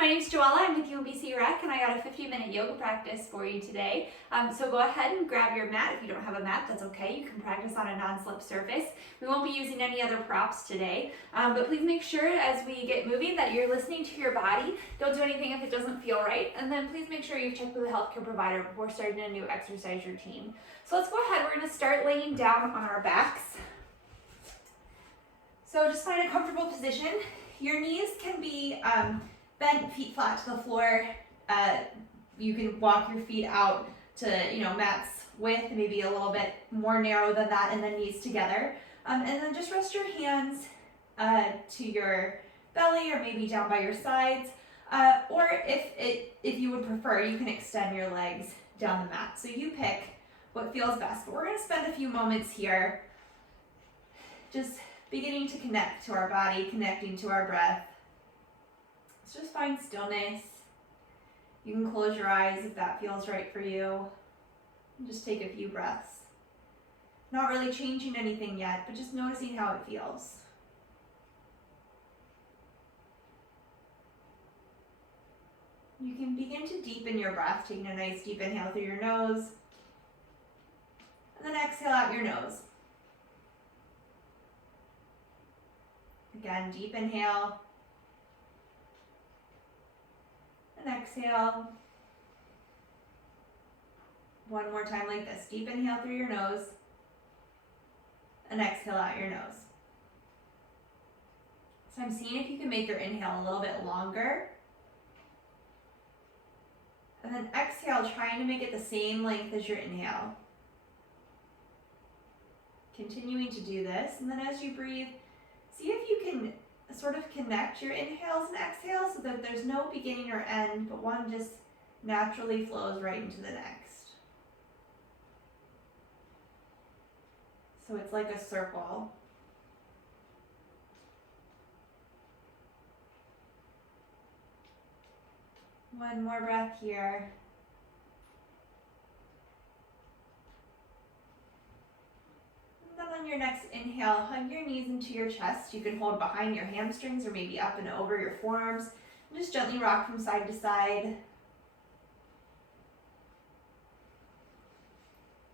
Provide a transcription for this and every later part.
my name's Joella. I'm with UMBC Rec, and I got a 50-minute yoga practice for you today. So go ahead and grab your mat. If you don't have a mat, that's okay. You can practice on a non-slip surface. We won't be using any other props today, but please make sure as we get moving that you're listening to your body. Don't do anything if it doesn't feel right, and then please make sure you've checked with a healthcare provider before starting a new exercise routine. So let's go ahead. We're going to start laying down on our backs. So just find a comfortable position. Your knees can be bent, feet flat to the floor. You can walk your feet out to mat's width, maybe a little bit more narrow than that, and then knees together. And then just rest your hands to your belly or maybe down by your sides. Or if you would prefer, you can extend your legs down the mat. So you pick what feels best. But we're going to spend a few moments here just beginning to connect to our body, connecting to our breath. Let's just find stillness. You can close your eyes if that feels right for you. And just take a few breaths. Not really changing anything yet, but just noticing how it feels. You can begin to deepen your breath, taking a nice deep inhale through your nose, and then exhale out your nose. Again, deep inhale, and exhale. One more time like this. Deep inhale through your nose, and exhale out your nose. So I'm seeing if you can make your inhale a little bit longer. And then exhale, trying to make it the same length as your inhale. Continuing to do this, and then as you breathe, see if you can sort of connect your inhales and exhales so that there's no beginning or end, but one just naturally flows right into the next. So it's like a circle. One more breath here. On your next inhale, hug your knees into your chest. You can hold behind your hamstrings or maybe up and over your forearms. And just gently rock from side to side.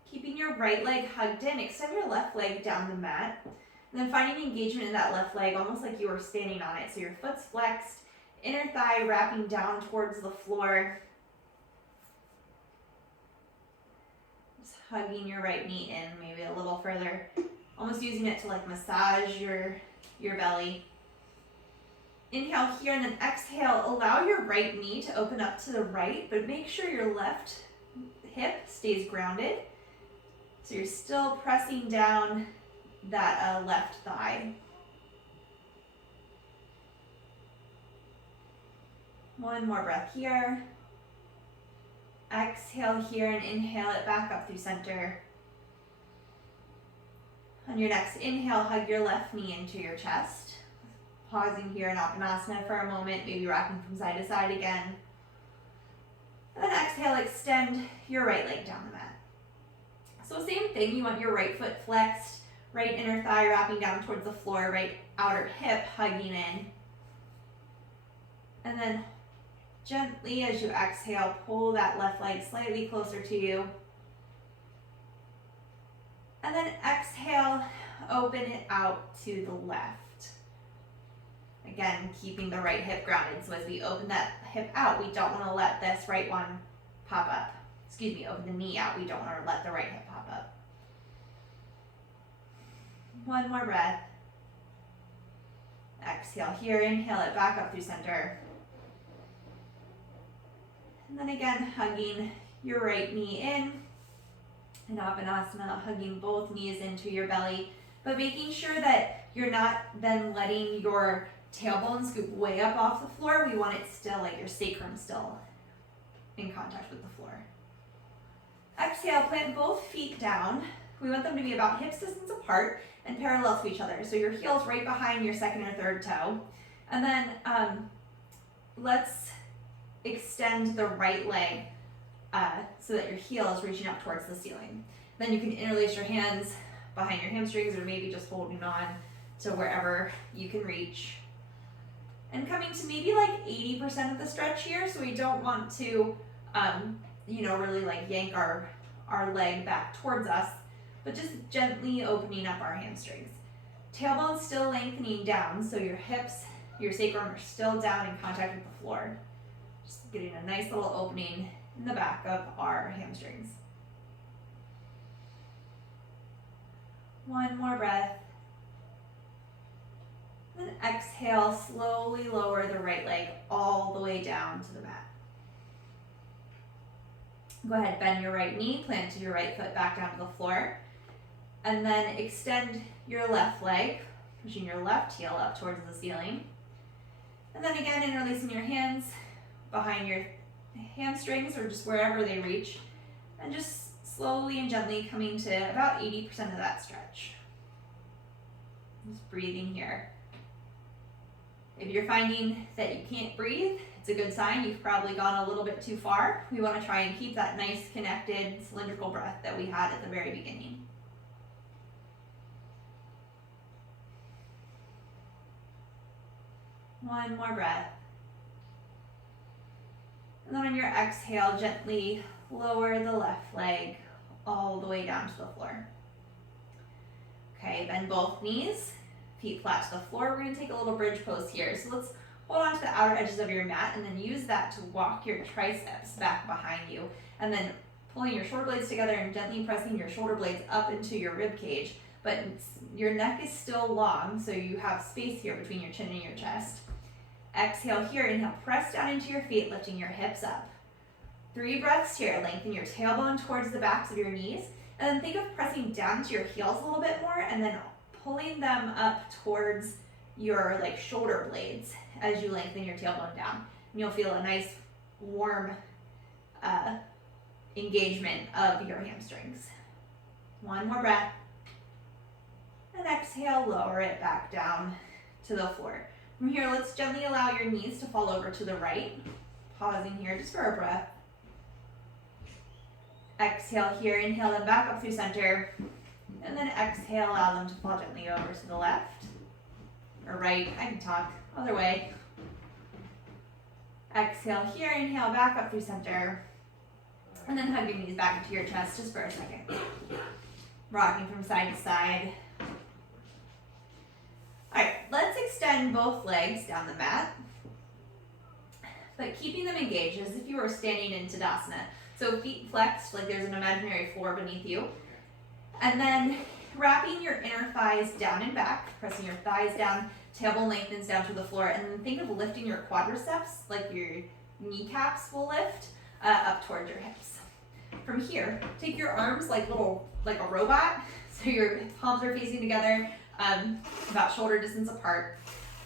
Keeping your right leg hugged in, extend your left leg down the mat. And then finding engagement in that left leg, almost like you were standing on it. So your foot's flexed, inner thigh wrapping down towards the floor. Hugging your right knee in maybe a little further, almost using it to like massage your belly. Inhale here and then exhale. Allow your right knee to open up to the right, but make sure your left hip stays grounded. So you're still pressing down that left thigh. One more breath here. Exhale here and inhale it back up through center. On your next inhale, hug your left knee into your chest. Pausing here in Uttanasana for a moment, maybe rocking from side to side again. And then exhale, extend your right leg down the mat. So same thing, you want your right foot flexed, right inner thigh wrapping down towards the floor, right outer hip hugging in. And then gently, as you exhale, pull that left leg slightly closer to you. And then exhale, open it out to the left. Again, keeping the right hip grounded. So as we open that hip out, we don't want to let this right one pop up. Open the knee out. We don't want to let the right hip pop up. One more breath. Exhale here, inhale it back up through center. And then again, hugging your right knee in Uttanasana, hugging both knees into your belly, but making sure that you're not then letting your tailbone scoop way up off the floor. We want it still, like your sacrum still in contact with the floor. Exhale, plant both feet down. We want them to be about hips distance apart and parallel to each other. So your heel's right behind your second or third toe. And then let's extend the right leg so that your heel is reaching up towards the ceiling. Then you can interlace your hands behind your hamstrings or maybe just holding on to wherever you can reach. and coming to maybe like 80% of the stretch here. So we don't want to, really like yank our leg back towards us, but just gently opening up our hamstrings. Tailbone still lengthening down, so your hips, your sacrum are still down in contact with the floor. Just getting a nice little opening in the back of our hamstrings. One more breath. Then exhale, slowly lower the right leg all the way down to the mat. Go ahead, bend your right knee, plant your right foot back down to the floor. And then extend your left leg, pushing your left heel up towards the ceiling. And then again, interlacing your hands behind your hamstrings or just wherever they reach. And just slowly and gently coming to about 80% of that stretch. Just breathing here. If you're finding that you can't breathe, it's a good sign. You've probably gone a little bit too far. We want to try and keep that nice connected cylindrical breath that we had at the very beginning. One more breath. And then on your exhale, gently lower the left leg all the way down to the floor. Okay, bend both knees, feet flat to the floor. We're going to take a little bridge pose here. So let's hold on to the outer edges of your mat and then use that to walk your triceps back behind you. And then pulling your shoulder blades together and gently pressing your shoulder blades up into your rib cage. But your neck is still long, so you have space here between your chin and your chest. Exhale here, inhale, press down into your feet, lifting your hips up. 3 breaths here, lengthen your tailbone towards the backs of your knees, and then think of pressing down to your heels a little bit more, and then pulling them up towards your shoulder blades as you lengthen your tailbone down. And you'll feel a nice warm engagement of your hamstrings. One more breath. And exhale, lower it back down to the floor. From here, let's gently allow your knees to fall over to the right. Pausing here just for a breath. Exhale here, inhale them back up through center. And then exhale, allow them to fall gently over to the left. Or right, I can talk, other way. Exhale here, inhale back up through center. And then hug your knees back into your chest just for a second. Rocking from side to side. Alright, let's extend both legs down the mat, but keeping them engaged as if you were standing in Tadasana. So feet flexed like there's an imaginary floor beneath you. And then wrapping your inner thighs down and back, pressing your thighs down, tailbone lengthens down to the floor, and then think of lifting your quadriceps like your kneecaps will lift up towards your hips. From here, take your arms like a robot, so your palms are facing together, about shoulder distance apart,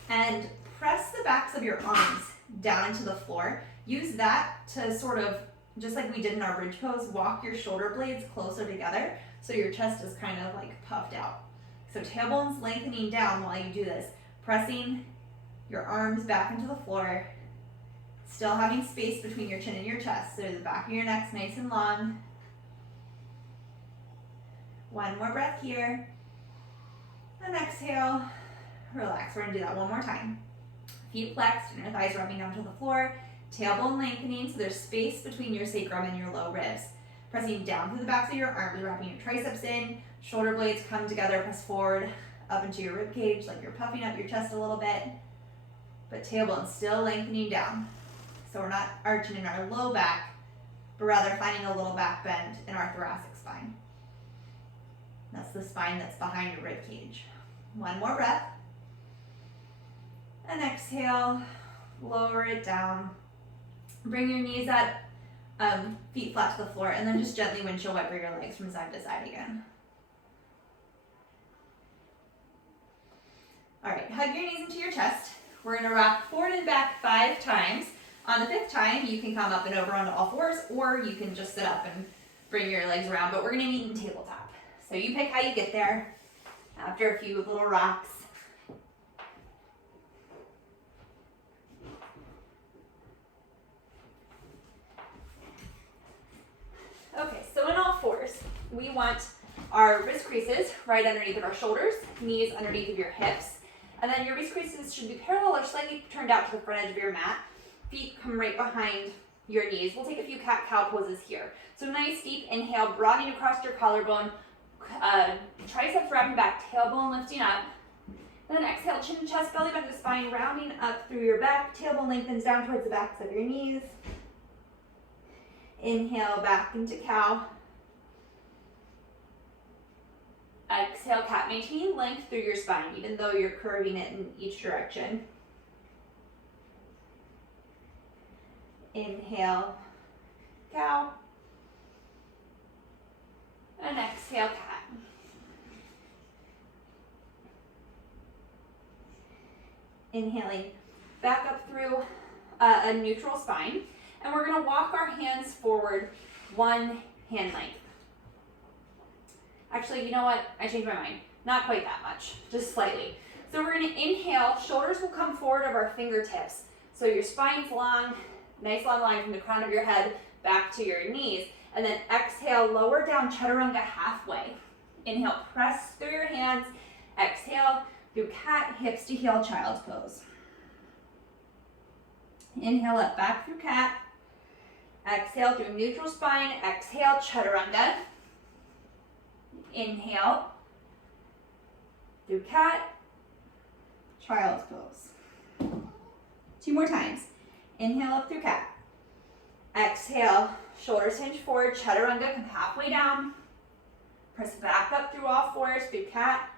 and press the backs of your arms down into the floor. Use that to sort of, just like we did in our bridge pose, walk your shoulder blades closer together so your chest is kind of puffed out. So tailbone's lengthening down while you do this, pressing your arms back into the floor, still having space between your chin and your chest, so the back of your neck's nice and long. One more breath here. And exhale, relax. We're gonna do that one more time. Feet flexed, inner thighs rubbing down to the floor, tailbone lengthening so there's space between your sacrum and your low ribs. Pressing down through the backs of your arms, wrapping your triceps in, shoulder blades come together, press forward, up into your rib cage like you're puffing up your chest a little bit, but tailbone still lengthening down. So we're not arching in our low back, but rather finding a little back bend in our thoracic spine. That's the spine that's behind your rib cage. One more breath. And exhale, lower it down. Bring your knees up, feet flat to the floor, and then just gently windshield wiper your legs from side to side again. All right, hug your knees into your chest. We're gonna rock forward and back 5 times. On the 5th time, you can come up and over onto all fours, or you can just sit up and bring your legs around, but we're gonna meet in tabletop. So you pick how you get there after a few little rocks. Okay, so in all fours, we want our wrist creases right underneath of our shoulders, knees underneath of your hips, And then your wrist creases should be parallel or slightly turned out to the front edge of your mat. Feet come right behind your knees. We'll take a few cat-cow poses here. So nice deep inhale, broadening across your collarbone, triceps wrapping back, tailbone lifting up. And then exhale, chin to chest, belly button to spine, rounding up through your back. Tailbone lengthens down towards the backs of your knees. Inhale, back into cow. Exhale, cat. Maintain length through your spine, even though you're curving it in each direction. Inhale, cow. And exhale, cat. Inhaling back up through a neutral spine. And we're going to walk our hands forward one hand length. Actually, you know what? I changed my mind. Not quite that much, just slightly. So we're going to inhale. Shoulders will come forward of our fingertips. So your spine's long, nice long line from the crown of your head back to your knees. And then exhale, lower down chaturanga halfway. Inhale, press through your hands. Exhale, through cat, hips to heel, child's pose. Inhale up, back through cat. Exhale through neutral spine. Exhale, chaturanga. Inhale through cat, child's pose. 2 more times. Inhale up through cat. Exhale, shoulders hinge forward, chaturanga, come halfway down. Press back up through all fours, through cat,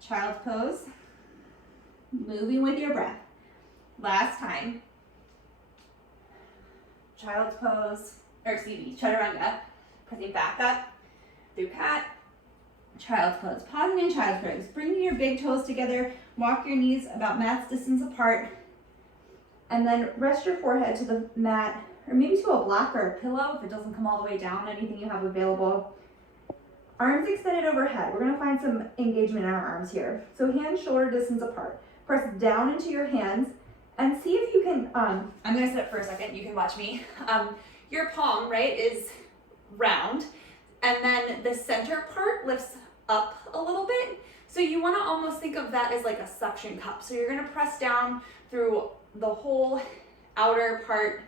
child's pose. Moving with your breath. Last time. Child's pose, or excuse me, chaturanga. Pressing back up through cat, child's pose. Pausing in child's pose. Bringing your big toes together. Walk your knees about mat's distance apart. And then rest your forehead to the mat, or maybe to a block or a pillow if it doesn't come all the way down, anything you have available. Arms extended overhead. We're going to find some engagement in our arms here. So hands shoulder distance apart. Press down into your hands and see if you can, I'm going to sit up for a second. You can watch me. Your palm, right, is round. And then the center part lifts up a little bit. So you want to almost think of that as like a suction cup. So you're going to press down through the whole outer part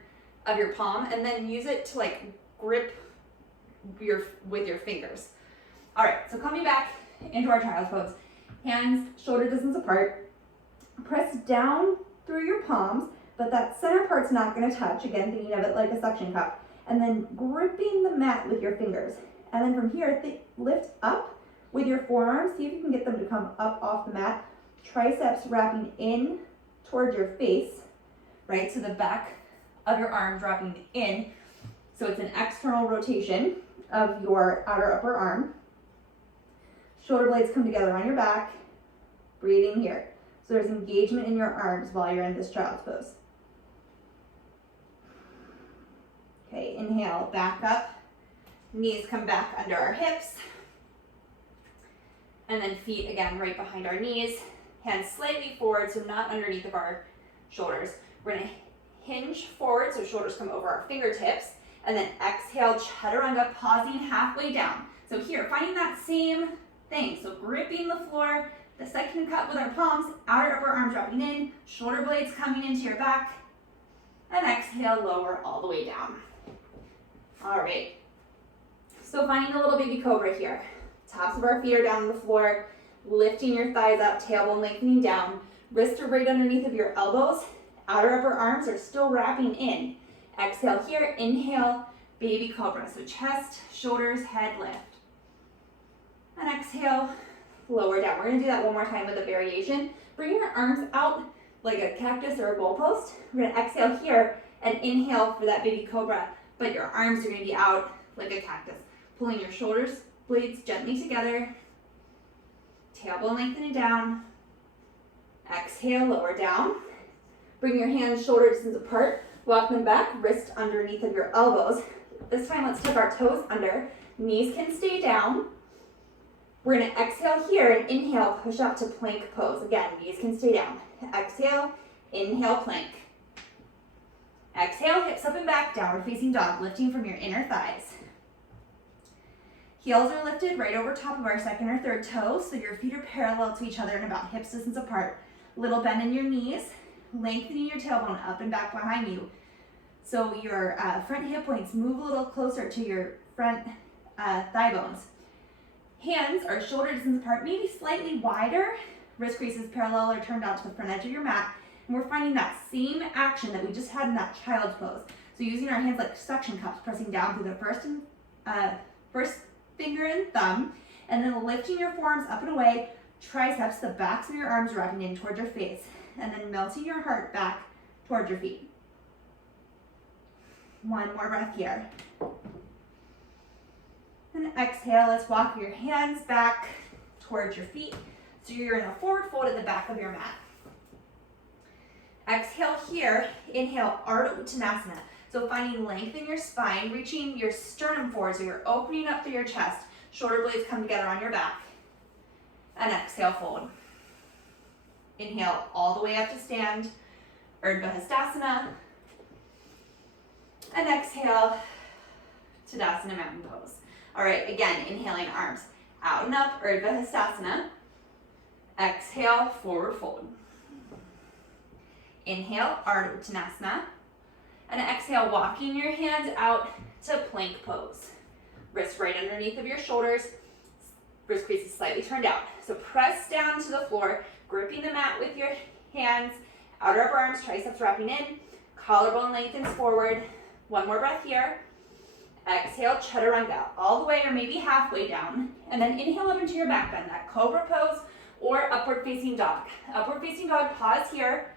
of your palm and then use it to like grip with your fingers. All right, so coming back into our child's pose. Hands shoulder distance apart. Press down through your palms, but that center part's not going to touch. Again, thinking of it like a suction cup. And then gripping the mat with your fingers. And then from here, lift up with your forearms. See if you can get them to come up off the mat. Triceps wrapping in towards your face, right? So the back of your arm dropping in. So it's an external rotation of your outer upper arm. Shoulder blades come together on your back. Breathing here. So there's engagement in your arms while you're in this child's pose. Okay, inhale, back up. Knees come back under our hips. And then feet again right behind our knees. Hands slightly forward, so not underneath of our shoulders. We're gonna hinge forward, so shoulders come over our fingertips. And then exhale, chaturanga, pausing halfway down. So here, finding that same thing. So gripping the floor, the second cup with our palms, outer upper arms dropping in, shoulder blades coming into your back. And exhale, lower all the way down. All right. So finding a little baby cobra here. Tops of our feet are down on the floor, lifting your thighs up, tailbone lengthening down. Wrists are right underneath of your elbows. Outer upper arms are still wrapping in. Exhale here, inhale, baby cobra. So chest, shoulders, head lift. And exhale, lower down. We're gonna do that one more time with a variation. Bring your arms out like a cactus or a goalpost. We're gonna exhale here and inhale for that baby cobra, but your arms are gonna be out like a cactus. Pulling your shoulders, blades gently together. Tailbone lengthening down. Exhale, lower down. Bring your hands shoulder distance apart. Walk them back, wrist underneath of your elbows. This time let's tuck our toes under. Knees can stay down. We're gonna exhale here and inhale, push up to plank pose. Again, knees can stay down. Exhale, inhale, plank. Exhale, hips up and back, downward facing dog, lifting from your inner thighs. Heels are lifted right over top of our second or third toe, so your feet are parallel to each other and about hip distance apart. Little bend in your knees, lengthening your tailbone up and back behind you. So your front hip points move a little closer to your front thigh bones. Hands are shoulder distance apart, maybe slightly wider. Wrist creases parallel or turned out to the front edge of your mat. And we're finding that same action that we just had in that child's pose. So using our hands like suction cups, pressing down through the first finger and thumb, and then lifting your forearms up and away, triceps, the backs of your arms wrapping in towards your face, and then melting your heart back towards your feet. One more breath here. And exhale, let's walk your hands back towards your feet. So you're in a forward fold at the back of your mat. Exhale here, inhale, Ardha Uttanasana. So finding length in your spine, reaching your sternum forward, so you're opening up through your chest. Shoulder blades come together on your back. And exhale, fold. Inhale all the way up to stand, Urdhva Hastasana. And exhale, Tadasana Mountain Pose. All right, again, inhaling arms out and up, Urdhva Hastasana. Exhale, forward fold. Inhale, Ardha Uttanasana. And exhale, walking your hands out to plank pose. Wrists right underneath of your shoulders, wrist creases slightly turned out. So press down to the floor, gripping the mat with your hands, outer upper arms, triceps wrapping in, collarbone lengthens forward. One more breath here. Exhale, chaturanga, all the way or maybe halfway down. And then inhale up into your back bend, that cobra pose or upward facing dog. Upward facing dog, pause here.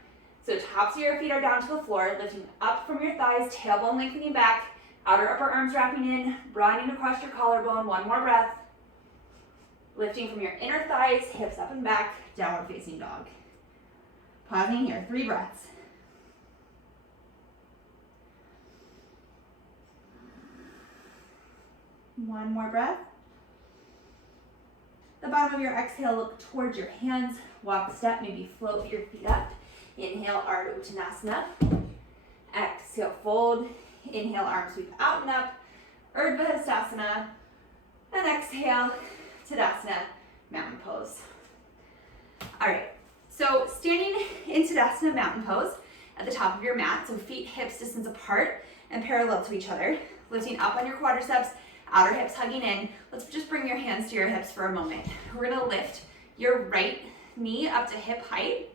So tops of your feet are down to the floor, lifting up from your thighs, tailbone lengthening back, outer upper arms wrapping in, broadening across your collarbone. One more breath. Lifting from your inner thighs, hips up and back, downward facing dog. Pausing here, 3 breaths. One more breath. The bottom of your exhale, look towards your hands, walk step, maybe float your feet up. Inhale, Ardha Uttanasana. Exhale, fold. Inhale, arms sweep out and up, Urdhva Hastasana. And exhale, Tadasana Mountain Pose. All right, so standing in Tadasana Mountain Pose at the top of your mat, so feet hips distance apart and parallel to each other, lifting up on your quadriceps, outer hips hugging in. Let's just bring your hands to your hips for a moment. We're gonna lift your right knee up to hip height,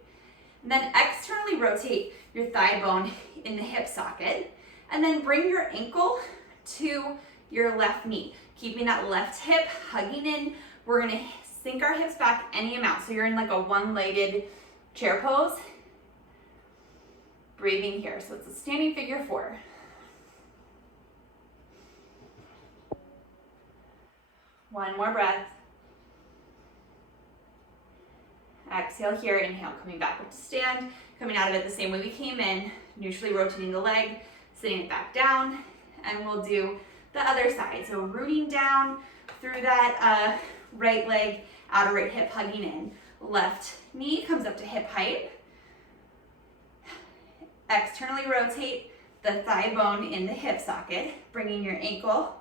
and then externally rotate your thigh bone in the hip socket, and then bring your ankle to your left knee, keeping that left hip hugging in. We're gonna sink our hips back any amount, so you're in like a one-legged chair pose. Breathing here, so it's a standing figure 4. One more breath. Exhale here, inhale, coming back up to stand, coming out of it the same way we came in, neutrally rotating the leg, sitting it back down, and we'll do the other side. So rooting down through that right leg, outer right hip hugging in. Left knee comes up to hip height. Externally rotate the thigh bone in the hip socket, bringing your ankle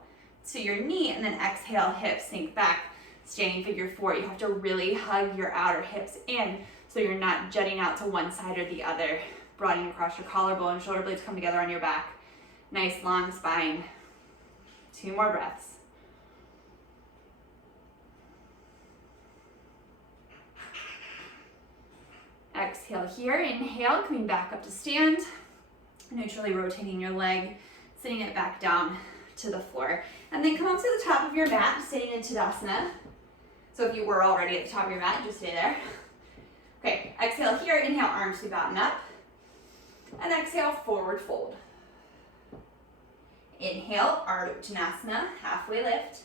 to your knee, and then exhale, hips sink back. Standing figure 4, you have to really hug your outer hips in so you're not jutting out to one side or the other, broadening across your collarbone, shoulder blades come together on your back. Nice long spine. 2 more breaths. Exhale here, inhale, coming back up to stand, neutrally rotating your leg, sitting it back down to the floor. And then come up to the top of your mat, sitting in Tadasana. So if you were already at the top of your mat, just stay there. Okay, exhale here, inhale, arms sweep out and up. And exhale, forward fold. Inhale, Ardha Uttanasana, halfway lift.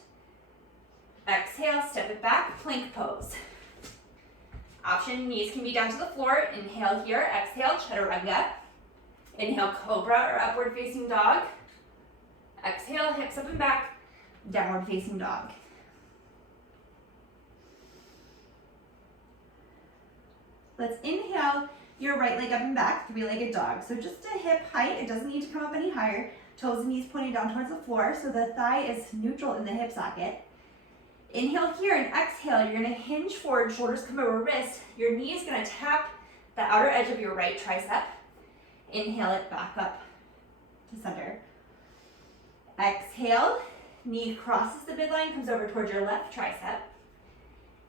Exhale, step it back, plank pose. Option, knees can be down to the floor. Inhale here, exhale, chaturanga. Inhale, cobra or upward facing dog. Exhale, hips up and back, downward facing dog. Let's inhale your right leg up and back, 3-legged dog. So just to hip height, it doesn't need to come up any higher. Toes and knees pointing down towards the floor, so the thigh is neutral in the hip socket. Inhale here and exhale. You're gonna hinge forward, shoulders come over wrist. Your knee is gonna tap the outer edge of your right tricep. Inhale it back up to center. Exhale, knee crosses the midline, comes over towards your left tricep.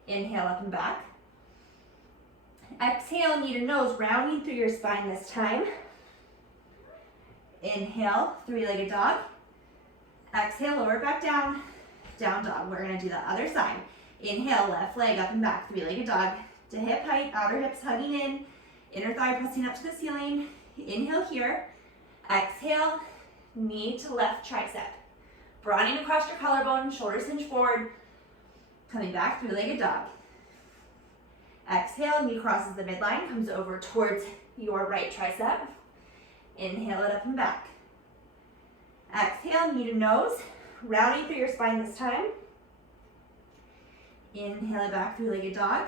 Inhale up and back. Exhale, knee to nose, rounding through your spine this time. Inhale, three-legged dog. Exhale, lower back down, down dog. We're gonna do the other side. Inhale, left leg up and back, three-legged dog. To hip height, outer hips hugging in, inner thigh pressing up to the ceiling. Inhale here. Exhale, knee to left tricep. Broadening across your collarbone, shoulders hinge forward. Coming back, three-legged dog. Exhale, knee crosses the midline, comes over towards your right tricep. Inhale it up and back. Exhale, knee to nose, rounding through your spine this time. Inhale it back, three-legged dog.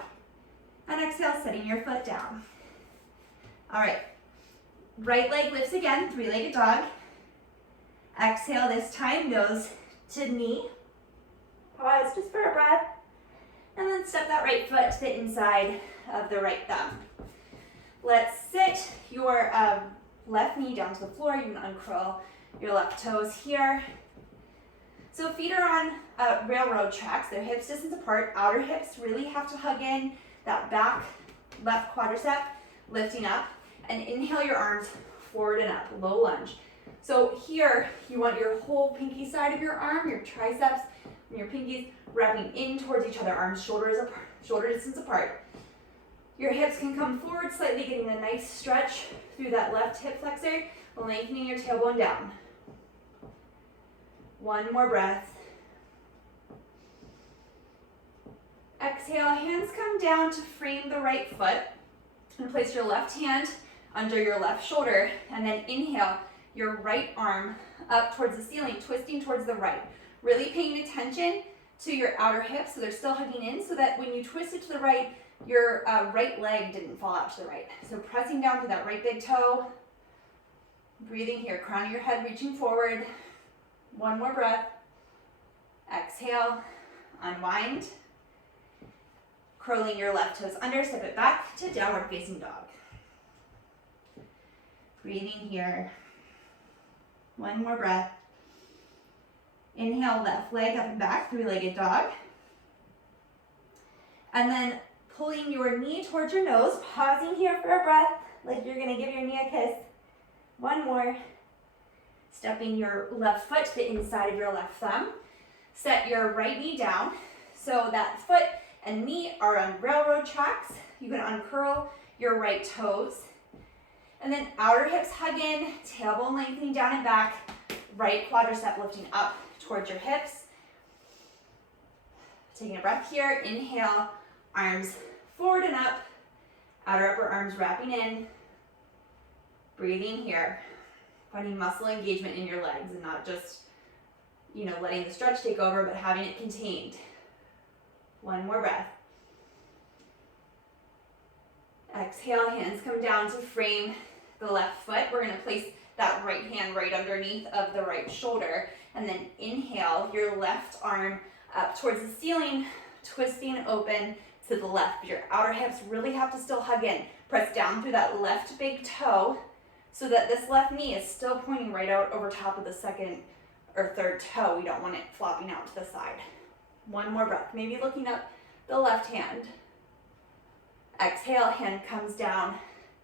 And exhale, setting your foot down. All right, right leg lifts again, three-legged dog. Exhale this time, nose to knee. Pause just for a breath. And then step that right foot to the inside of the right thumb. Let's sit your left knee down to the floor. You can uncurl your left toes here. So feet are on railroad tracks. They're hips distance apart. Outer hips really have to hug in. That back left quadricep lifting up. And inhale your arms forward and up, low lunge. So here, you want your whole pinky side of your arm, your triceps, and your pinkies wrapping in towards each other, arms shoulder distance apart. Your hips can come forward slightly, getting a nice stretch through that left hip flexor, lengthening your tailbone down. One more breath. Exhale, hands come down to frame the right foot, and place your left hand under your left shoulder, and then inhale your right arm up towards the ceiling, twisting towards the right. Really paying attention to your outer hips so they're still hugging in, so that when you twist it to the right, your right leg didn't fall out to the right. So pressing down through that right big toe. Breathing here, crown of your head reaching forward. One more breath. Exhale, unwind. Curling your left toes under, step it back to downward facing dog. Breathing here. One more breath. Inhale, left leg up and back, three-legged dog. And then pulling your knee towards your nose, pausing here for a breath, like you're gonna give your knee a kiss. One more. Stepping your left foot to the inside of your left thumb. Set your right knee down so that foot and knee are on railroad tracks. You can uncurl your right toes. And then outer hips hug in, tailbone lengthening down and back, right quadricep lifting up towards your hips. Taking a breath here, inhale, arms forward and up, outer upper arms wrapping in. Breathing here, finding muscle engagement in your legs and not just, letting the stretch take over, but having it contained. One more breath. Exhale, hands come down to frame the left foot. We're gonna place that right hand right underneath of the right shoulder, and then inhale your left arm up towards the ceiling, twisting open to the left. Your outer hips really have to still hug in. Press down through that left big toe so that this left knee is still pointing right out over top of the second or third toe. We don't want it flopping out to the side. One more breath, maybe looking up the left hand. Exhale, hand comes down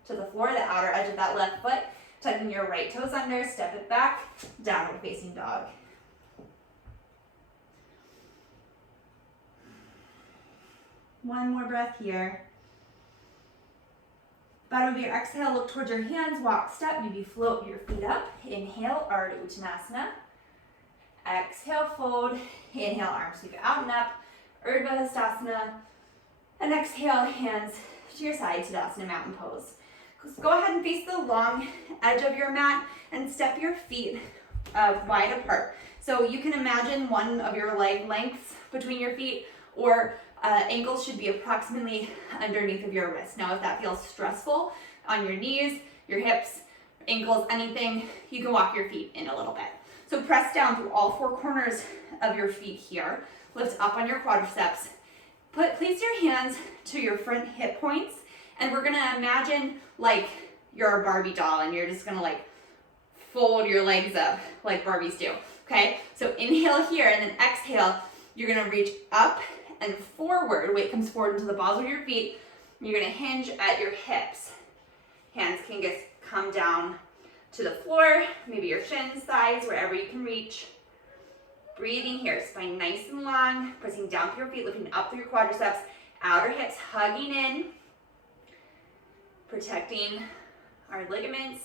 to the floor, the outer edge of that left foot, tucking your right toes under, step it back, downward facing dog. One more breath here. Bottom of your exhale, look towards your hands, walk, step, maybe float your feet up. Inhale, Ardha Uttanasana. Exhale, fold. Inhale, arms sweep out and up, Urdhva Hastasana. And exhale, hands to your side, Tadasana, mountain pose. So go ahead and face the long edge of your mat and step your feet wide apart. So you can imagine one of your leg lengths between your feet, or ankles should be approximately underneath of your wrist. Now, if that feels stressful on your knees, your hips, ankles, anything, you can walk your feet in a little bit. So press down through all four corners of your feet here. Lift up on your quadriceps. Place your hands to your front hip points, and we're gonna imagine like you're a Barbie doll and you're just gonna like fold your legs up like Barbies do, okay? So inhale here and then exhale, you're gonna reach up and forward. Weight comes forward into the balls of your feet. You're gonna hinge at your hips. Hands can just come down to the floor, maybe your shins, thighs, wherever you can reach. Breathing here, spine nice and long, pressing down through your feet, lifting up through your quadriceps, outer hips hugging in, protecting our ligaments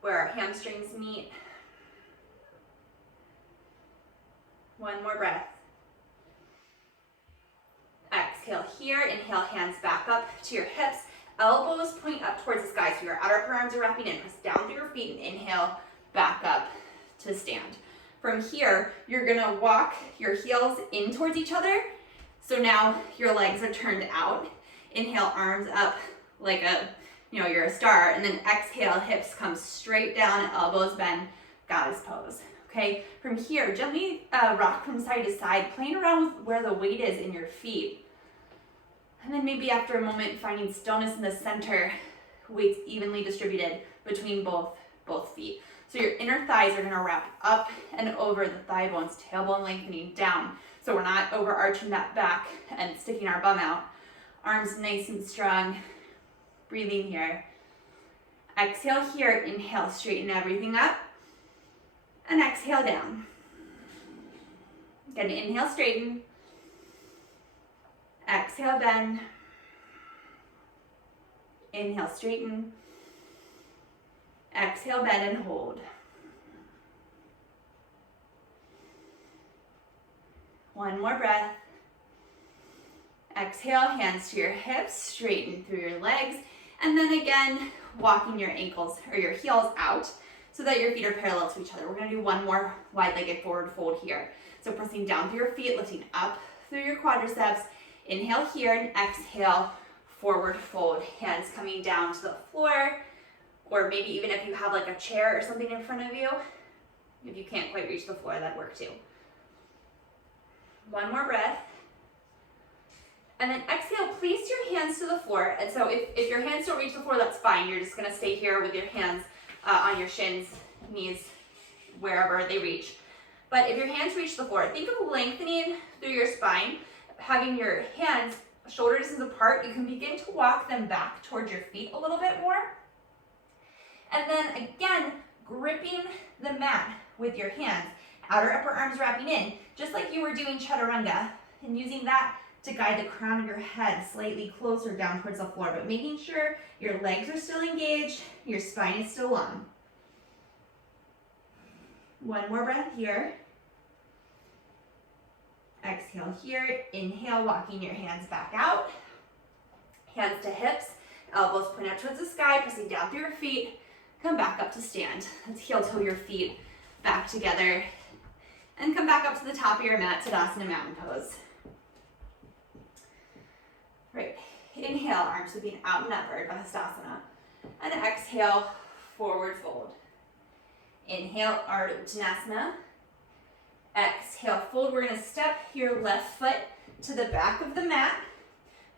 where our hamstrings meet. One more breath. Exhale here, inhale, hands back up to your hips, elbows point up towards the sky, so your outer upper arms are wrapping in. Press down through your feet and inhale, back up to stand. From here, you're gonna walk your heels in towards each other. So now your legs are turned out. Inhale, arms up like you're a star. And then exhale, hips come straight down, elbows bend, goddess pose. Okay, from here, gently rock from side to side, playing around with where the weight is in your feet. And then maybe after a moment, finding stillness in the center, weights evenly distributed between both feet. So your inner thighs are gonna wrap up and over the thigh bones, tailbone lengthening down. So we're not overarching that back and sticking our bum out. Arms nice and strong. Breathing here. Exhale here, inhale, straighten everything up. And exhale down. Again, inhale, straighten. Exhale, bend. Inhale, straighten. Exhale, bend and hold. One more breath. Exhale, hands to your hips, straighten through your legs, and then again, walking your ankles or your heels out so that your feet are parallel to each other. We're gonna do one more wide-legged forward fold here. So pressing down through your feet, lifting up through your quadriceps. Inhale here and exhale, forward fold. Hands coming down to the floor, or maybe even if you have like a chair or something in front of you, if you can't quite reach the floor, that'd work too. One more breath. And then exhale, place your hands to the floor. And so if your hands don't reach the floor, that's fine. You're just gonna stay here with your hands on your shins, knees, wherever they reach. But if your hands reach the floor, think of lengthening through your spine, having your hands shoulder distance apart. You can begin to walk them back towards your feet a little bit more. And then again, gripping the mat with your hands, outer upper arms wrapping in, just like you were doing chaturanga, and using that to guide the crown of your head slightly closer down towards the floor, but making sure your legs are still engaged, your spine is still long. One more breath here. Exhale here, inhale, walking your hands back out. Hands to hips, elbows point up towards the sky, pressing down through your feet. Come back up to stand. Let's heel toe your feet back together and come back up to the top of your mat, Tadasana Mountain Pose. Right, inhale, arms sweeping out and up, Urdhva and exhale, forward fold. Inhale, Ardha Uttanasana. Exhale, fold. We're gonna step your left foot to the back of the mat.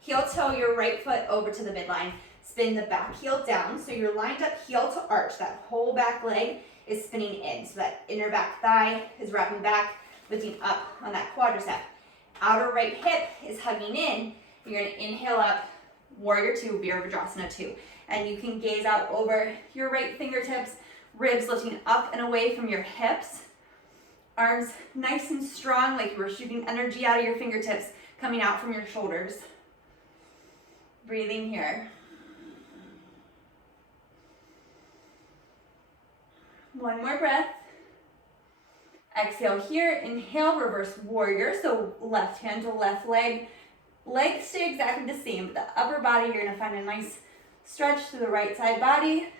Heel toe your right foot over to the midline. Spin the back heel down, so you're lined up heel to arch. That whole back leg is spinning in, so that inner back thigh is wrapping back, lifting up on that quadricep. Outer right hip is hugging in. You're gonna inhale up, Warrior Two, Virabhadrasana 2. And you can gaze out over your right fingertips, ribs lifting up and away from your hips. Arms nice and strong, like you were shooting energy out of your fingertips, coming out from your shoulders. Breathing here. One more breath. Exhale here, inhale, reverse warrior. So left hand to left leg. Legs stay exactly the same, but the upper body, you're gonna find a nice stretch through the right side body.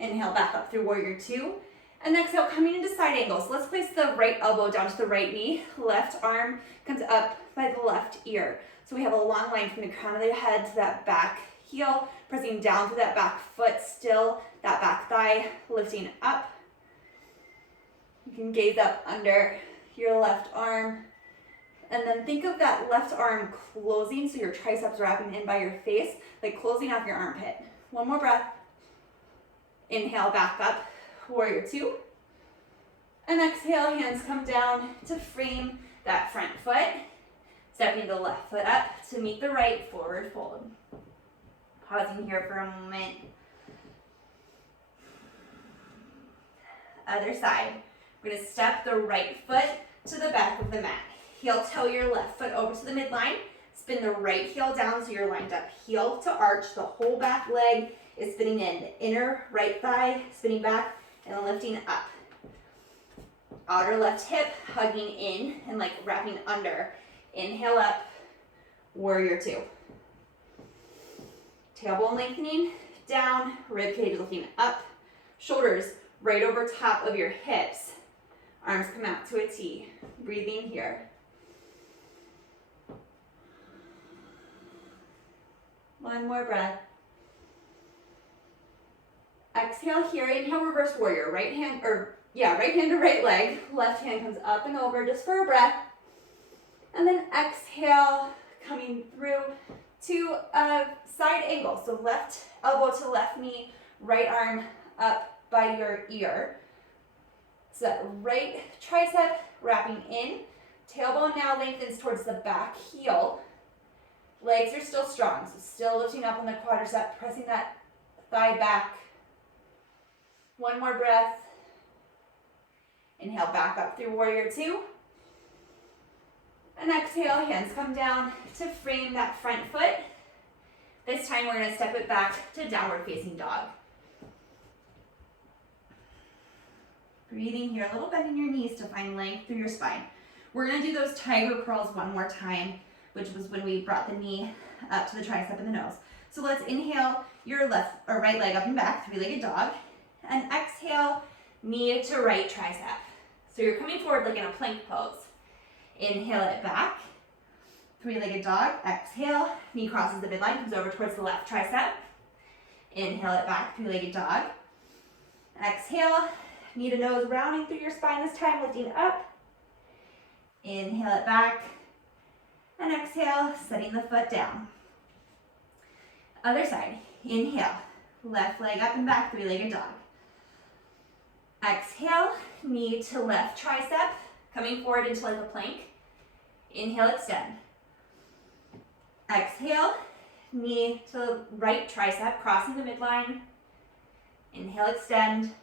Inhale back up through Warrior Two. And exhale, coming into side angle. So let's place the right elbow down to the right knee. Left arm comes up by the left ear. So we have a long line from the crown of the head to that back heel, pressing down through that back foot, still that back thigh, lifting up. You can gaze up under your left arm. And then think of that left arm closing, so your triceps wrapping in by your face, like closing off your armpit. One more breath. Inhale, back up, warrior two. And exhale, hands come down to frame that front foot. Stepping the left foot up to meet the right, forward fold. Pausing here for a moment. Other side. We're gonna step the right foot to the back of the mat. Heel toe your left foot over to the midline. Spin the right heel down so you're lined up heel to arch. The whole back leg is spinning in. The inner right thigh spinning back and lifting up. Outer left hip hugging in and like wrapping under. Inhale up, warrior two. Tailbone lengthening down, rib cage lifting up. Shoulders right over top of your hips. Arms come out to a T. Breathing here. One more breath. Exhale here. Inhale, reverse warrior. Right hand to right leg. Left hand comes up and over just for a breath. And then exhale, coming through to a side angle. So left elbow to left knee, right arm up by your ear. So that right tricep wrapping in. Tailbone now lengthens towards the back heel. Legs are still strong, so still lifting up on the quadricep, pressing that thigh back. One more breath. Inhale, back up through warrior two. And exhale, hands come down to frame that front foot. This time we're going to step it back to downward facing dog. Breathing here, a little bend in your knees to find length through your spine. We're going to do those tiger curls one more time, which was when we brought the knee up to the tricep and the nose. So let's inhale your left or right leg up and back, three-legged dog, and exhale, knee to right tricep. So you're coming forward like in a plank pose. Inhale it back, three-legged dog. Exhale, knee crosses the midline, comes over towards the left tricep. Inhale it back, three-legged dog. Exhale, knee to nose, rounding through your spine this time, lifting up. Inhale it back, and exhale, setting the foot down. Other side, inhale, left leg up and back, three-legged dog. Exhale, knee to left tricep, coming forward into like a plank. Inhale, extend. Exhale, knee to right tricep, crossing the midline. Inhale, extend.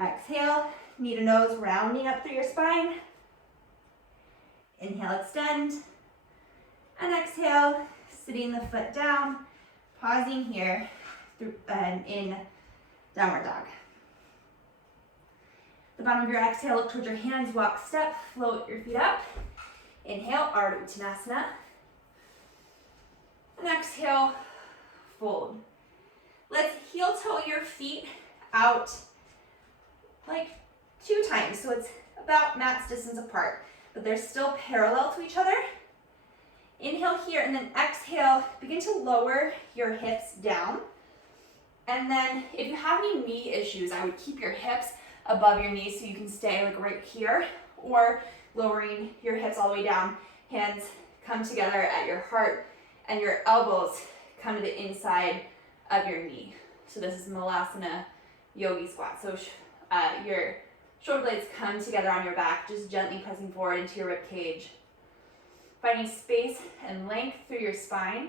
Exhale, knee to nose, rounding up through your spine. Inhale, extend. And exhale, sitting the foot down, pausing here and in downward dog. The bottom of your exhale, look towards your hands, walk, step, float your feet up. Inhale, Ardha Uttanasana. And exhale, fold. Let's heel toe your feet out like 2 times. So it's about mat's distance apart, but they're still parallel to each other. Inhale here, and then exhale, begin to lower your hips down. And then if you have any knee issues, I would keep your hips above your knees so you can stay like right here, or lowering your hips all the way down. Hands come together at your heart and your elbows come to the inside of your knee. So this is Malasana Yogi Squat. So your shoulder blades come together on your back, just gently pressing forward into your rib cage. Finding space and length through your spine.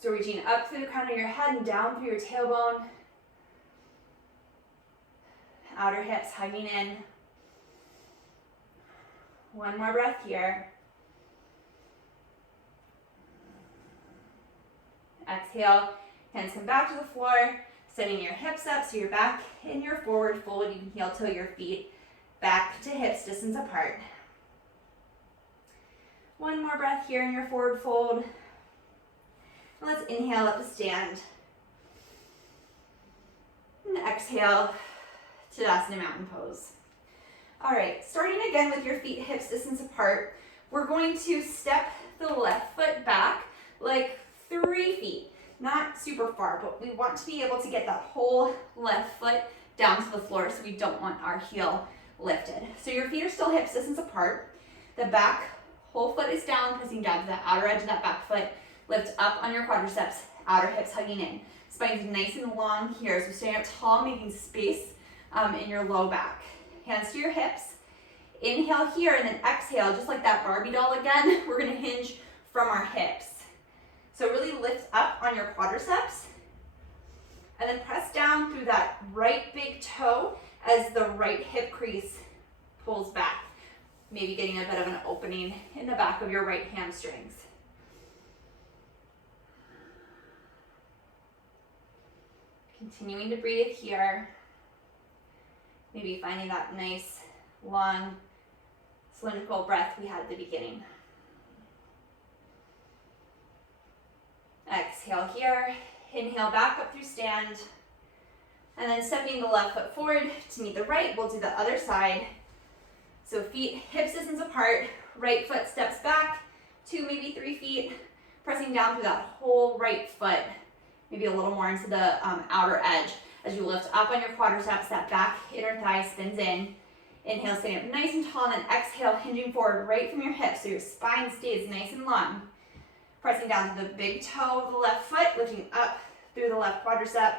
So reaching up through the crown of your head and down through your tailbone. Outer hips hugging in. One more breath here. Exhale, hands come back to the floor, setting your hips up so you're back in your forward fold. You can heel toe your feet back to hips distance apart. One more breath here in your forward fold. And let's inhale up to stand. And exhale, Tadasana Mountain Pose. All right, starting again with your feet hips distance apart, we're going to step the left foot back like 3 feet. Not super far, but we want to be able to get that whole left foot down to the floor, so we don't want our heel lifted. So your feet are still hip distance apart. The back whole foot is down, pressing down to the outer edge of that back foot. Lift up on your quadriceps, outer hips hugging in. Spine's nice and long here, so staying up tall, making space in your low back. Hands to your hips. Inhale here, and then exhale, just like that Barbie doll again. We're gonna hinge from our hips. So really lift up on your quadriceps, and then press down through that right big toe as the right hip crease pulls back. Maybe getting a bit of an opening in the back of your right hamstrings. Continuing to breathe here. Maybe finding that nice, long, cylindrical breath we had at the beginning. Exhale here. Inhale back up through stand. And then stepping the left foot forward to meet the right, we'll do the other side. So feet hip distance apart, right foot steps back 2, maybe 3 feet, pressing down through that whole right foot, maybe a little more into the outer edge. As you lift up on your quadriceps, that back inner thigh spins in. Inhale, standing up nice and tall, and then exhale, hinging forward right from your hips so your spine stays nice and long. Pressing down to the big toe of the left foot, lifting up through the left quadricep,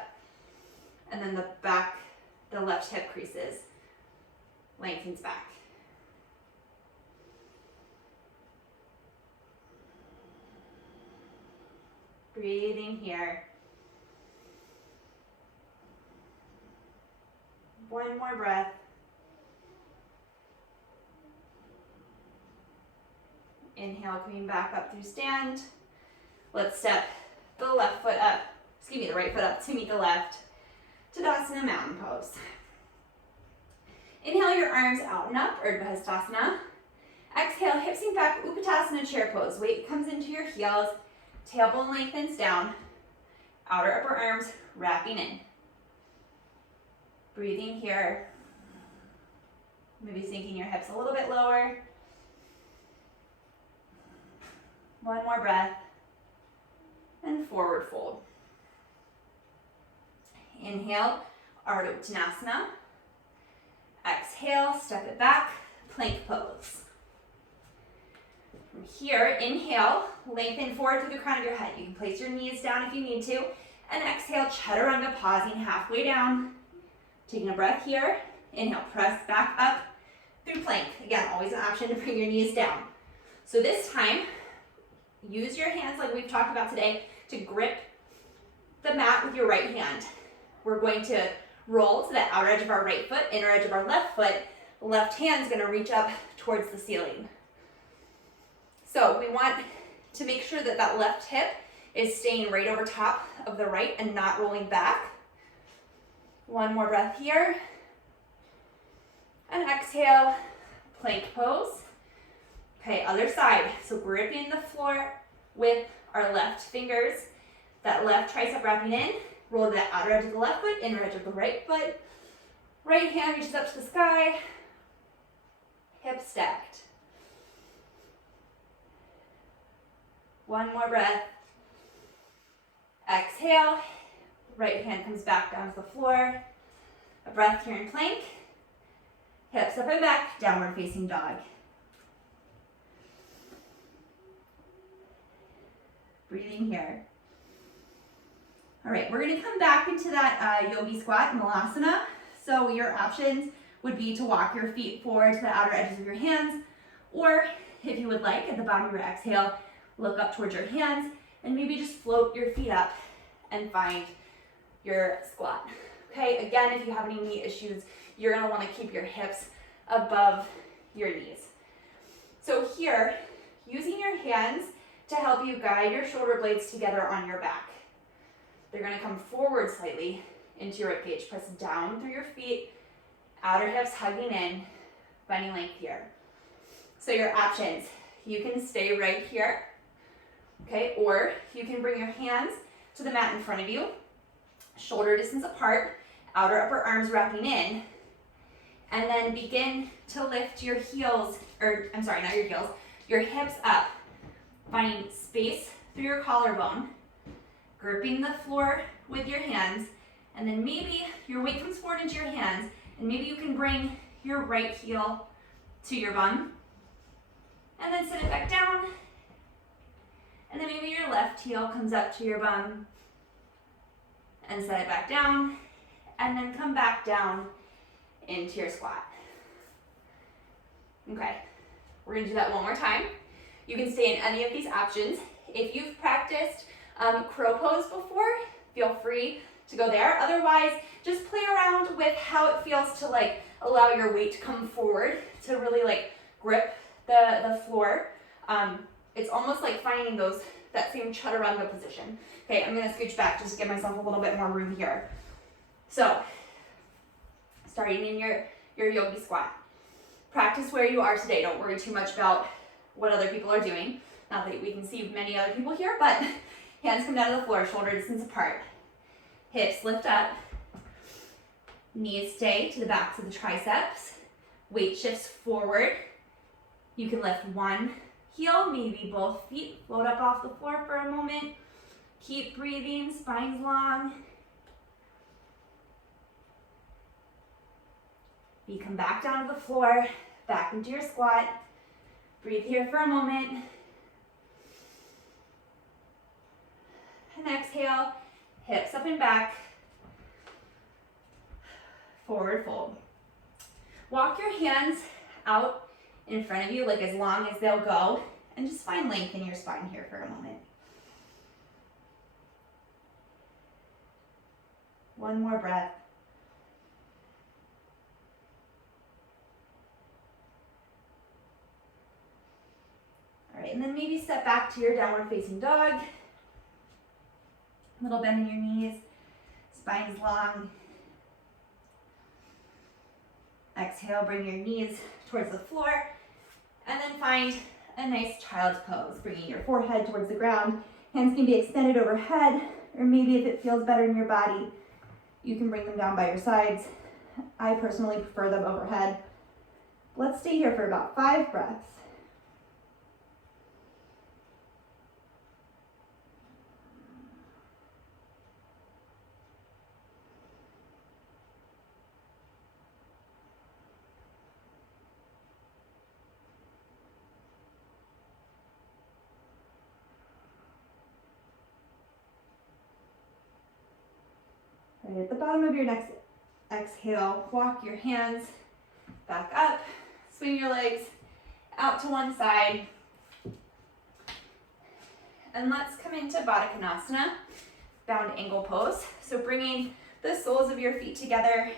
and then the back, the left hip creases, lengthens back. Breathing here. One more breath. Inhale, coming back up through stand. Let's step the right foot up to meet the left. Tadasana, mountain pose. Inhale your arms out and up, Urdhva Hastasana. Exhale, hips sink back, Utkatasana, chair pose. Weight comes into your heels, tailbone lengthens down, outer upper arms wrapping in. Breathing here. Maybe sinking your hips a little bit lower. One more breath, and forward fold. Inhale, Ardha Uttanasana. Exhale, step it back, plank pose. From here, inhale, lengthen forward through the crown of your head. You can place your knees down if you need to, and exhale, Chaturanga, pausing halfway down. Taking a breath here. Inhale, press back up through plank. Again, always an option to bring your knees down. So this time, use your hands like we've talked about today to grip the mat with your right hand. We're going to roll to the outer edge of our right foot, inner edge of our left foot. The left hand's gonna reach up towards the ceiling. So we want to make sure that that left hip is staying right over top of the right and not rolling back. One more breath here. And exhale, plank pose. Okay, other side. So gripping the floor with our left fingers. That left tricep wrapping in. Roll to the outer edge of the left foot, inner edge of the right foot. Right hand reaches up to the sky. Hips stacked. One more breath. Exhale. Right hand comes back down to the floor. A breath here in plank. Hips up and back, downward facing dog. Breathing here. All right, we're gonna come back into that yogi squat, malasana. So your options would be to walk your feet forward to the outer edges of your hands, or if you would like, at the bottom of your exhale, look up towards your hands and maybe just float your feet up and find your squat. Okay, again, if you have any knee issues, you're gonna wanna keep your hips above your knees. So here, using your hands to help you guide your shoulder blades together on your back. They're gonna come forward slightly into your ribcage. Press down through your feet, outer hips hugging in, finding length here. So your options, you can stay right here, okay, or you can bring your hands to the mat in front of you, shoulder distance apart, outer upper arms wrapping in, and then begin to lift your heels, your hips up, finding space through your collarbone, gripping the floor with your hands, And then maybe your weight comes forward into your hands, and maybe you can bring your right heel to your bum, and then sit it back down. And then maybe your left heel comes up to your bum, and set it back down, and then come back down into your squat. Okay, we're gonna do that one more time. You can stay in any of these options. If you've practiced crow pose before, feel free to go there. Otherwise, just play around with how it feels to like allow your weight to come forward to really like grip the floor. It's almost like finding that same chaturanga position. Okay, I'm gonna scooch back just to give myself a little bit more room here. So, starting in your yogi squat. Practice where you are today. Don't worry too much about what other people are doing. Not that we can see many other people here, but hands come down to the floor, shoulder distance apart. Hips lift up. Knees stay to the backs of the triceps. Weight shifts forward. You can lift one heel, maybe both feet. Float up off the floor for a moment. Keep breathing, spine's long. You come back down to the floor, back into your squat. Breathe here for a moment. And exhale, hips up and back. Forward fold. Walk your hands out in front of you, like as long as they'll go, and just find length in your spine here for a moment. One more breath. All right, and then maybe step back to your downward facing dog. Little bend in your knees, spine's long. Exhale, bring your knees towards the floor, and then find a nice child's pose, bringing your forehead towards the ground. Hands can be extended overhead, or maybe if it feels better in your body, you can bring them down by your sides. I personally prefer them overhead. Let's stay here for about 5 breaths. Right at the bottom of your next exhale, walk your hands back up, swing your legs out to one side, and let's come into Baddha Konasana, bound angle pose. So bringing the soles of your feet together,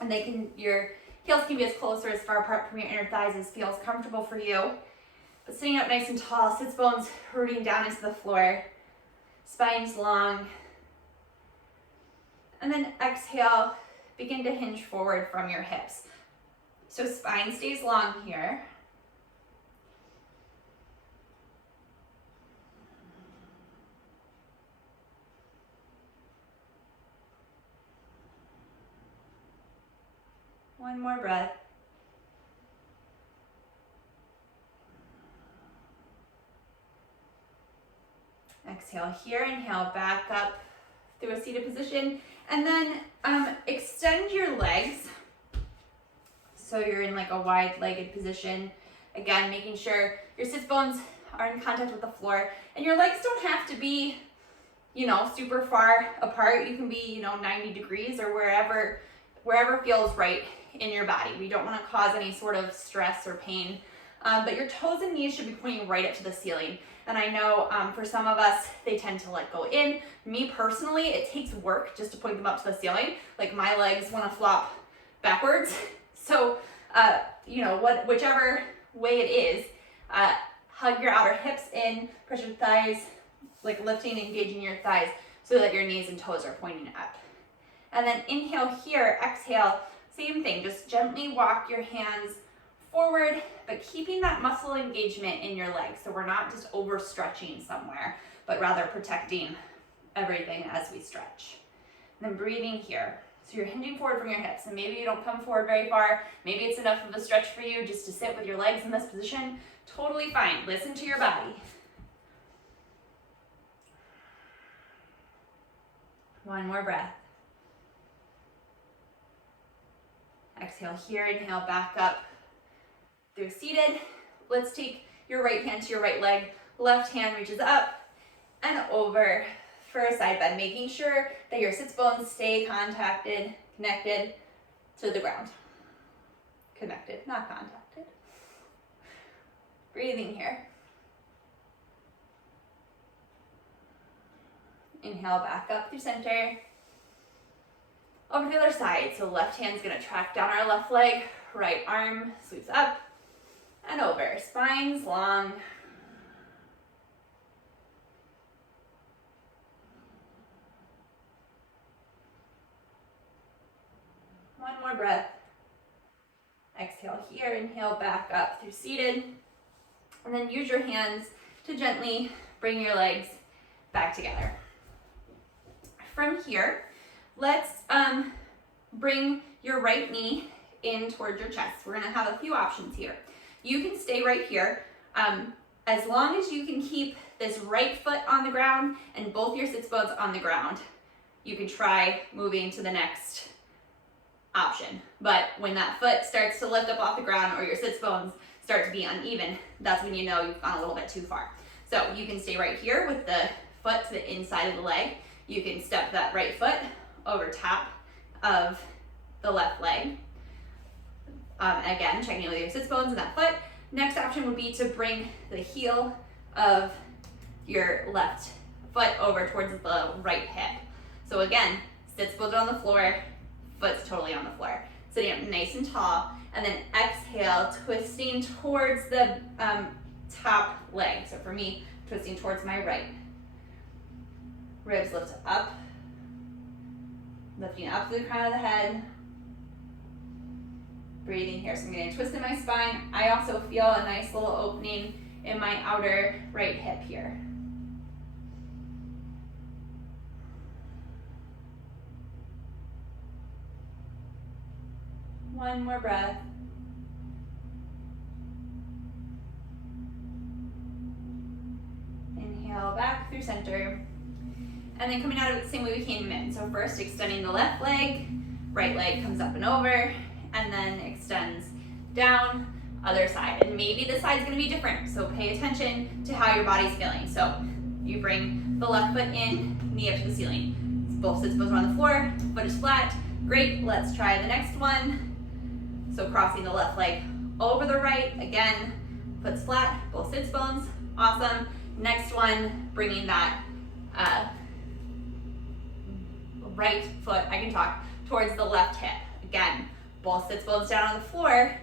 and your heels can be as close or as far apart from your inner thighs as feels comfortable for you. But sitting up nice and tall, sits bones rooting down into the floor, spine's long. And then exhale, begin to hinge forward from your hips. So spine stays long here. One more breath. Exhale here, inhale back up through a seated position. And then extend your legs. So you're in like a wide-legged position. Again, making sure your sit bones are in contact with the floor. And your legs don't have to be, super far apart. You can be, 90 degrees or wherever feels right in your body. We don't want to cause any sort of stress or pain. But your toes and knees should be pointing right up to the ceiling. And I know for some of us, they tend to go in. Me personally, it takes work just to point them up to the ceiling. Like my legs want to flop backwards. So, whichever way it is, hug your outer hips in, press your thighs, lifting, engaging your thighs so that your knees and toes are pointing up. And then inhale here, exhale, same thing. Just gently walk your hands forward, but keeping that muscle engagement in your legs. So we're not just overstretching somewhere, but rather protecting everything as we stretch. And then breathing here. So you're hinging forward from your hips, and maybe you don't come forward very far. Maybe it's enough of a stretch for you just to sit with your legs in this position. Totally fine. Listen to your body. One more breath. Exhale here, inhale back up through seated. Let's take your right hand to your right leg, left hand reaches up and over for a side bend, making sure that your sits bones stay connected to the ground. Connected, not contacted. Breathing here. Inhale back up through center. Over to the other side. So left hand's gonna track down our left leg, right arm sweeps up and over. Spine's long. One more breath. Exhale here, inhale back up through seated. And then use your hands to gently bring your legs back together. From here, let's bring your right knee in towards your chest. We're gonna have a few options here. You can stay right here. As long as you can keep this right foot on the ground and both your sits bones on the ground, you can try moving to the next option. But when that foot starts to lift up off the ground or your sits bones start to be uneven, that's when you know you've gone a little bit too far. So you can stay right here with the foot to the inside of the leg. You can step that right foot over top of the left leg. Again, checking in with your sits bones and that foot. Next option would be to bring the heel of your left foot over towards the right hip. So again, sits bones on the floor, foot's totally on the floor. Sitting up nice and tall, and then exhale, twisting towards the top leg. So for me, twisting towards my right. Ribs lift up, lifting up to the crown of the head. Breathing here, so I'm getting a twist in my spine. I also feel a nice little opening in my outer right hip here. One more breath. Inhale back through center. And then coming out of it the same way we came in. So first extending the left leg, right leg comes up and over, and then extends down, other side. And maybe this side's gonna be different, so pay attention to how your body's feeling. So you bring the left foot in, knee up to the ceiling. Both sits bones are on the floor, foot is flat. Great, let's try the next one. So crossing the left leg over the right, again, foot's flat, both sits bones, awesome. Next one, bringing that right foot, I can talk, towards the left hip. Again, both sits bones down on the floor,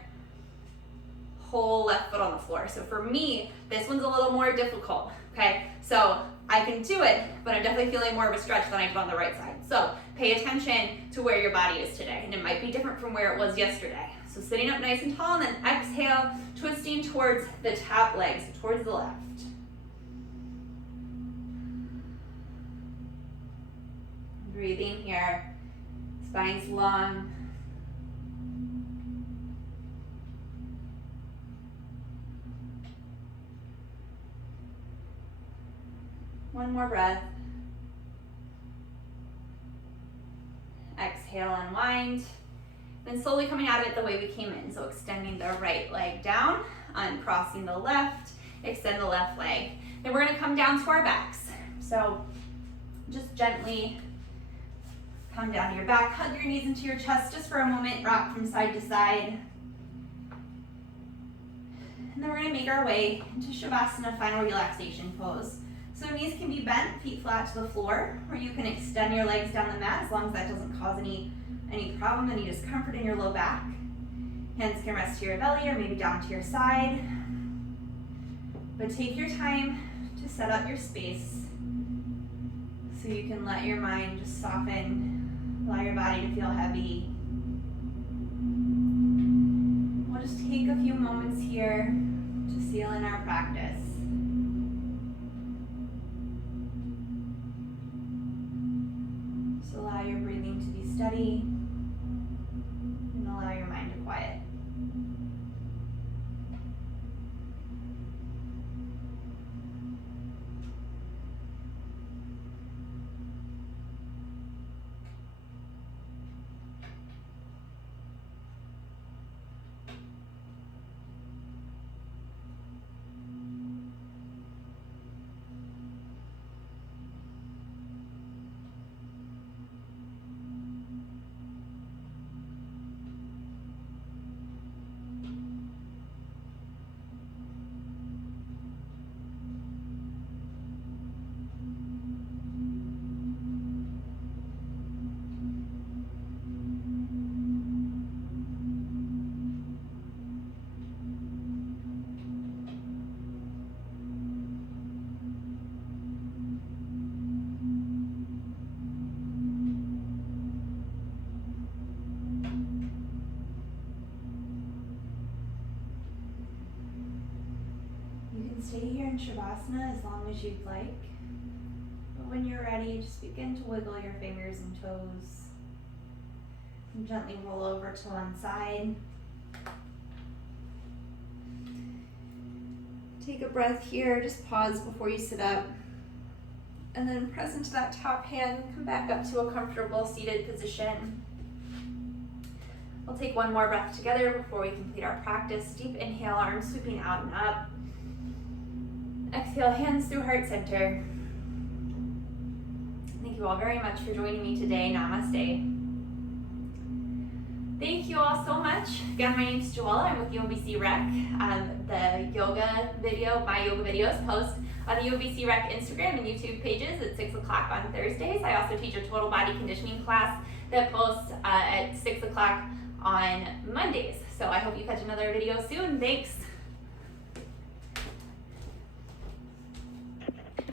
whole left foot on the floor. So for me, this one's a little more difficult, okay? So I can do it, but I'm definitely feeling more of a stretch than I did on the right side. So pay attention to where your body is today, and it might be different from where it was yesterday. So sitting up nice and tall, and then exhale, twisting towards the top leg, so towards the left. Breathing here, spine's long. One more breath. Exhale, unwind. Then slowly coming out of it the way we came in. So extending the right leg down, uncrossing the left, extend the left leg. Then we're gonna come down to our backs. So just gently come down to your back, hug your knees into your chest just for a moment, rock from side to side. And then we're gonna make our way into Shavasana, final relaxation pose. So knees can be bent, feet flat to the floor, or you can extend your legs down the mat as long as that doesn't cause any problem, any discomfort in your low back. Hands can rest to your belly or maybe down to your side. But take your time to set up your space so you can let your mind just soften, allow your body to feel heavy. We'll just take a few moments here to seal in our practice. So allow your breathing to be steady and allow your mind to quiet. stay here in Shavasana as long as you'd like. But when you're ready, just begin to wiggle your fingers and toes. And gently roll over to one side. Take a breath here, just pause before you sit up. And then press into that top hand, come back up to a comfortable seated position. We'll take one more breath together before we complete our practice. Deep inhale, arms sweeping out and up. Exhale, hands through heart center. Thank you all very much for joining me today. Namaste. Thank you all so much. Again, my name is Joella. I'm with UMBC Rec. The yoga video, my yoga videos post on the UMBC Rec Instagram and YouTube pages at 6 o'clock on Thursdays. I also teach a total body conditioning class that posts at 6 o'clock on Mondays. So I hope you catch another video soon. Thanks.